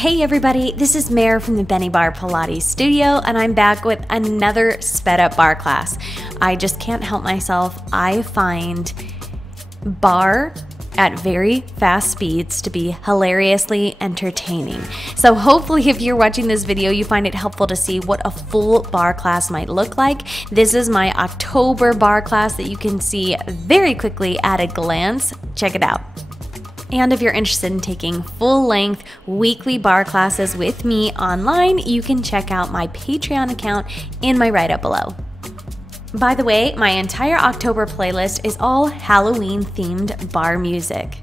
Hey everybody, this is Mare from the Benniebarrefitness Pilates studio, and I'm back with another sped-up bar class. I just can't help myself. I find bar at very fast speeds to be hilariously entertaining. So hopefully if you're watching this video, you find it helpful to see what a full bar class might look like. This is my October bar class that you can see very quickly at a glance. Check it out. And if you're interested in taking full-length weekly bar classes with me online, you can check out my Patreon account in my write-up below. By the way, my entire October playlist is all Halloween-themed bar music.